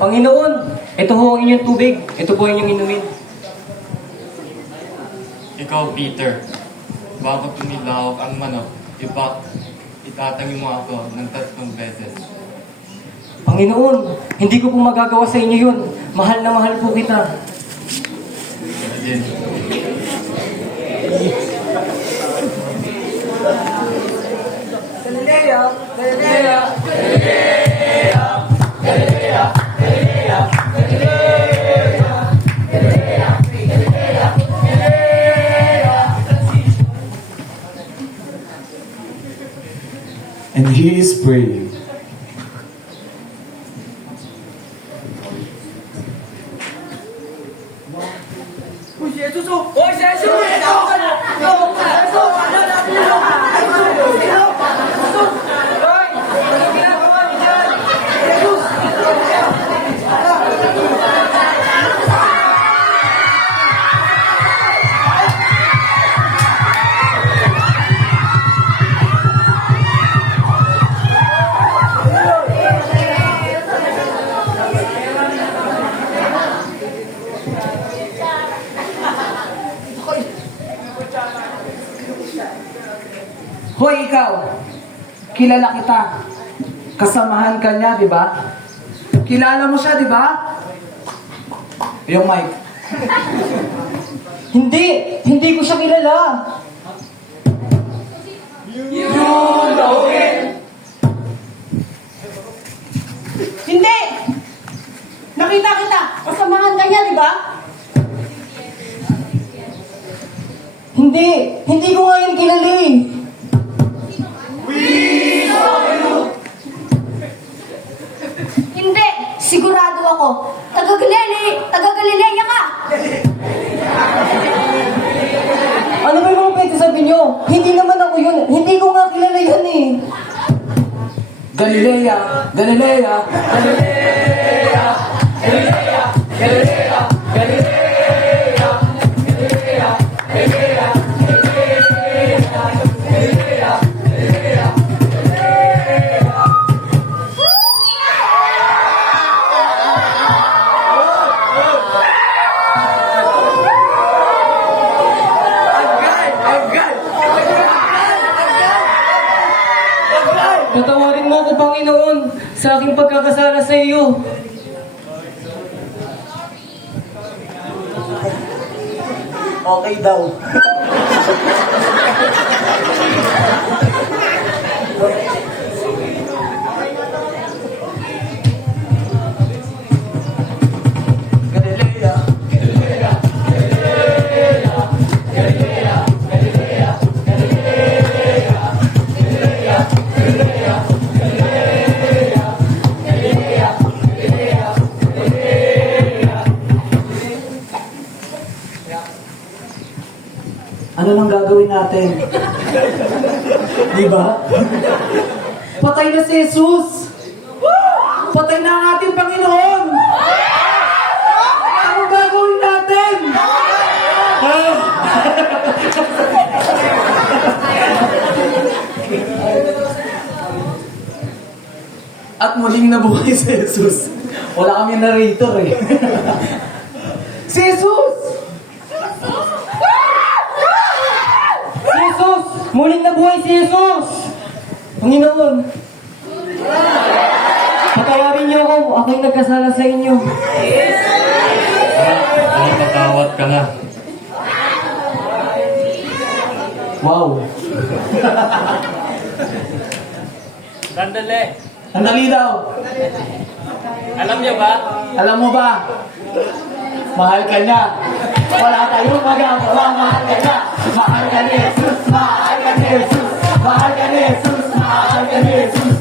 Panginoon, ito ho ang inyong tubig. Ito po ang inyong inumin. Ikaw, Peter, bago tumilawak ang manok, itatangi mo ako ng 3 beses. Panginoon, hindi ko po magagawa sa inyo yun. Mahal na mahal po kita. Again. Galileo, Galileo, And he is praying. Uy, si Jesus! Uy, si Jesus! Hoy, ikaw! Kilala kita. Kasamahan ka niya, di ba? Kilala mo siya, di ba? Yung mic. Hindi ko siya kilala. Hindi! Nakita kita! Kasamahan ka niya, di ba? Hindi ko nga yun kilala eh. Hindi! Sigurado ako! Taga-Galilea ka! Ano ba yung mga pwede sabihin nyo? Hindi naman ako yun. Hindi ko nga kilala yun eh. Galilea, Galilea, Galilea, Galilea, Galilea, Galilea, Galilea, Galilea, Galilea, Galilea, Patawarin mo ako, Panginoon, sa aking pagkakasala sa iyo. Okay daw. Galilea, Galilea, Galilea, Galilea, Galilea, Galilea, Galilea, Galilea, Galilea, Galilea, Galilea. Ano nang gagawin natin? Di ba? Patay na si Jesus! Patay na ang ating Panginoon! Ano gagawin natin? At muling nabuhay si Jesus. Wala kami narrator eh. Si Jesus! Jesus! Muling nabuhay si Jesus! Panginoon! Patawarin niyo ako. Ako'y nagkasala sa inyo. Patawad ka na. Wow! Sandali. Sandali daw! Alam niyo ba? Alam mo ba? Mahal ka niya. Wala tayong magagawa. Mahal ka niya. Mahal ka ni Jesus. Mahal ka ni Jesus. Mahal ka ni Jesus. Mahal ka ni Jesus.